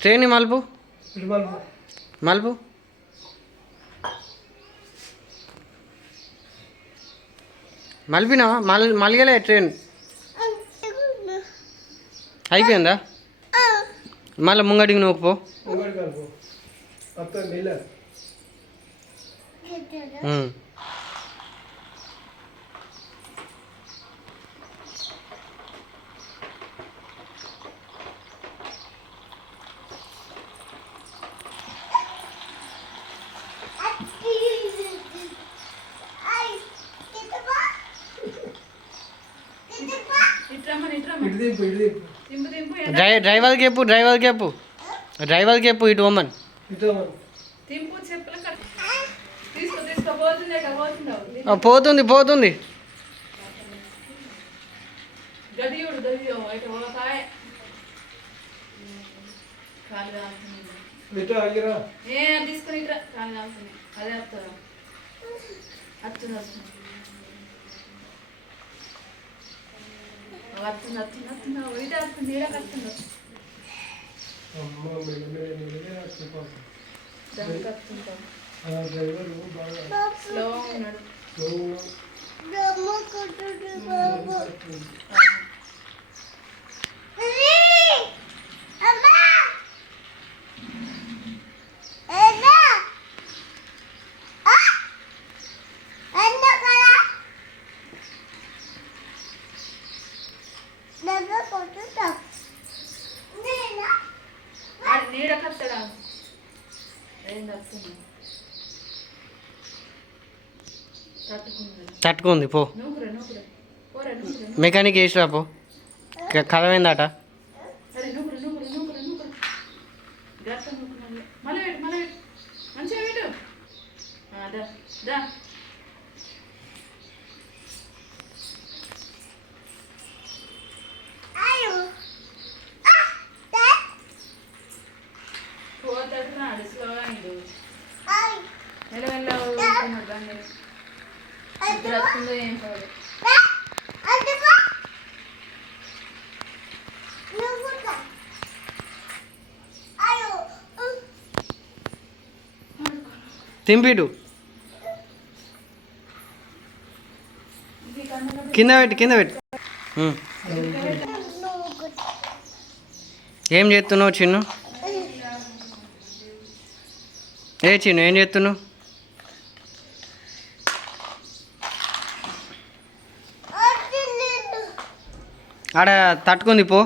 Train మలుపు. మలుపు. మలుపు. మలిపినావా? మల్ మలిగలే ట్రైన్ అయిపోయిందా? మళ్ళీ ముంగడికి నువ్వు పో. డ్రైవర్ కేపు డ్రైవర్ కేపు. డ్రైవర్ కేపు ఇటు తీసుకో పోతుంది పోతుంది. గడియుడు గడియో అయితే ఒక కాలు కాలుతుంది ఇటు ఆగిరా ఏ అది తీసుకొని ఇట్రా కాలు కాలుతుంది అదే వస్తుందా వస్తుంది వస్తుంది వస్తుంది వస్తుంది వస్తుంది ఇటే వస్తుంది ఈడకి వస్తుంది అమ్మ మెల్ల ఏం తట్టుకుంది. పో. నూకురా నూకురా. పోరా నూకురా మెకానిక్ వేసిరా పో. క- కదమైందట అరే నూకురా నూకురా నూకురా నూకురా గట్ట నూకురా మళ్ళీ పెట్టు మళ్ళీ పెట్టు మంచిగా పెట్టు ఆ, దా దా పోతాడు నాడు స్లోగా ఇడు మెల్లమెల్ల ఊరుకున్నాడు బండి ఇద్దరు వస్తుందో ఏం కాదు కన్నులో కింద పెట్టి కింద పెట్టి. ఏం చేస్తున్నావు చిన్ను? ఏ చిన్ను ఏం చేస్తున్నావు? ఆడ తట్టుకుంది పో.